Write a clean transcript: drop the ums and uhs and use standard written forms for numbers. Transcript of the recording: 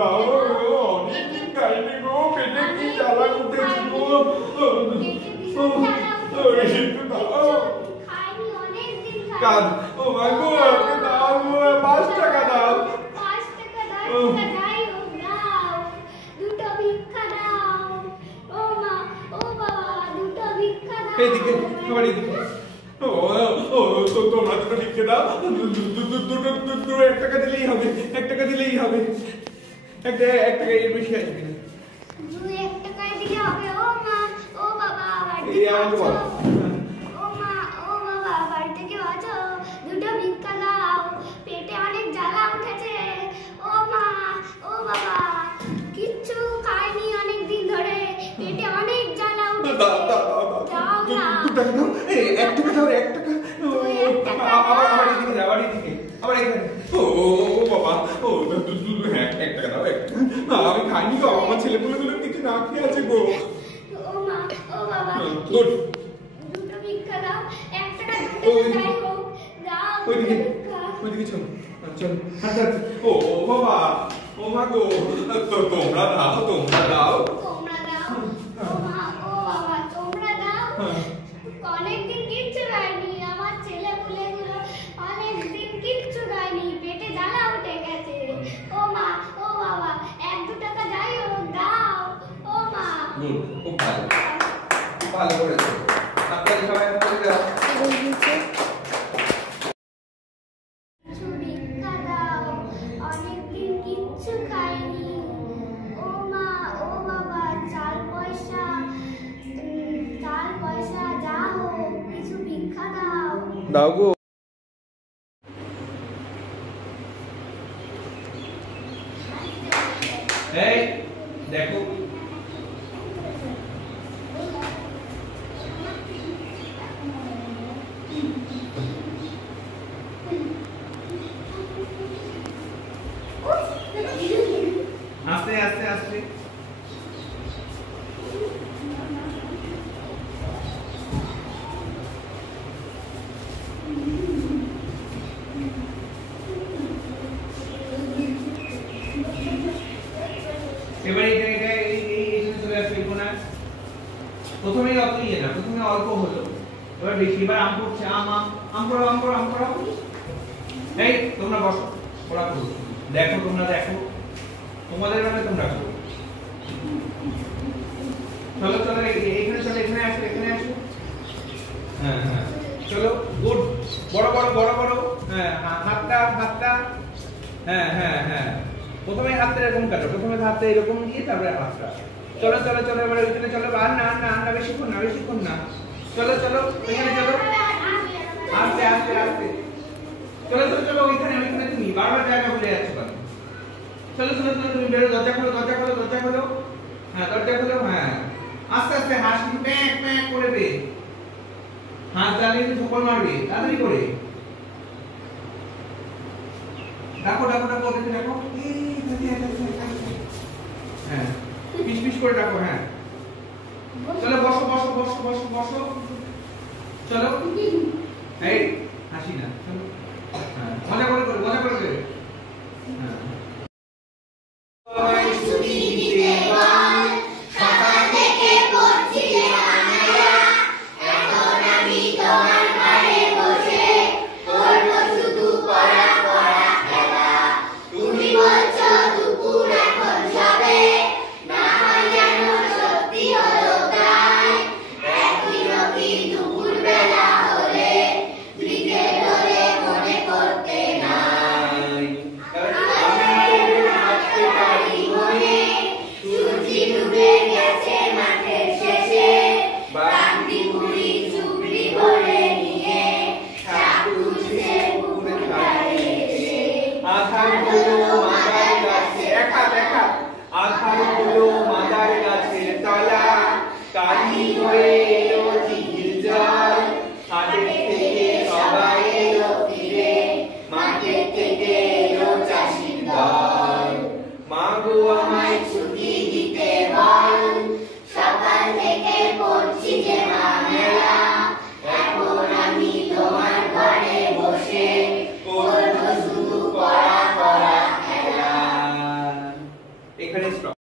দাও অনেকদিন খাইনি গো, পেটে কি জ্বালা উঠেছে গো, একটু দাও। কাজ ও মা গো, আমাকে দাও গো, 5 টাকা দাও। এদিকে আমার এদিকে তোমরা দুটো ভিক্ষে দাও, 1 টাকা দিলেই হবে, 1 টাকা দিলেই হবে, 1 টাকা এর বেশি আসবে না। 1 টাকায় দিলে হবে। ও মা, ও বাবা, এই আমাকে বল। ও মা, ও বাবা, বাড়ি থেকে আছো, দুটো ভিক্ষা দাও, পেটে অনেক জ্বালা উঠেছে। ও মা, ও বাবা, কিচ্ছু খাইনি অনেক দিন ধরে, পেটে অনেক জ্বালা উঠেছে। দাও না। 1 টাকা দাও, 1 টাকা দাও, 1 টাকা। আবার এদিকে যাও, আবার এদিকে, আবার এখানে। ও বাবা, ও হ্যাঁ 1 টাকা দাও, 1 টাকা। আমি খাইনি গো, আমার ছেলেগুলো কিছু না খেয়ে আছে গো। ও মা, ও বাবা, গুড। দুটো ভিক্ষা দাও, 1 টাকা যাই হোক দাও। ওইদিকে চল, চল। আচ্ছা ও বাবা, ও মা গো, তোমরা দাও, তোমরা দাও। তোমরা দাও। ও মা, ও বাবা, তোমরা দাও। অনেকদিন কিচ্ছু খাইনি, আমার ছেলেপুলেগুলো অনেকদিন কিচ্ছু খাইনি, পেটে জ্বালা উঠে গেছে। ও মা, ও বাবা, 1-2 টাকা যাই হোক দাও। ও মা, খুব ভালো, খুব ভালো করেছো। আপনারা সবাই করে দাও। কিছু ভিক্ষা দাও, অনেকদিন কিচ্ছু খাইনি। ও মা, ও বাবা, চাল পয়সা যা হোক কিছু ভিক্ষা দাও। দাও গো। এই দেখো, আস্তে আস্তে আস্তে। এবারে এইখানে চলে আসবে কোনা। প্রথমে অত ইয়ে না, প্রথমে অল্প হলো, এবার বেশি। এবার আম পড়ছে, আম করো। এই তোমরা বসো, ওরা করো। দেখো, তোমরা দেখো, তোমাদের মানে তোমরা করো। চলো চলো, এখানে চলো, এখানে আসো, এখানে আসো। হ্যাঁ হ্যাঁ, চলো, গুড। বড় হ্যাঁ, হাতটা হ্যাঁ হ্যাঁ হ্যাঁ। প্রথমে হাতটা এরকম কাটো, প্রথমে হাতটা এরকম দিয়ে তারপরে হাতটা। চলো, এবার ওইখানে চলো। আর না বেশিক্ষণ না। চলো, ওইখানে চলো। আস্তে চলো, ওইখানে তুমি বারবার জায়গা ভুলে যাচ্ছ কেন? চলো, তুমি বেরো, দরজা খোলো। হ্যাঁ, দরজা খোলো। হ্যাঁ, আস্তে হাসি প্যাক করবে। হাত দাঁড়িয়ে ঠোকর মারবে, তাড়াতাড়ি করে। ডাকো, হ্যাঁ, পিস করে ডাকো। হ্যাঁ, চলো, বসো। চলো, এই হাসি না, চলো। হ্যাঁ, মজা করে। হ্যাঁ।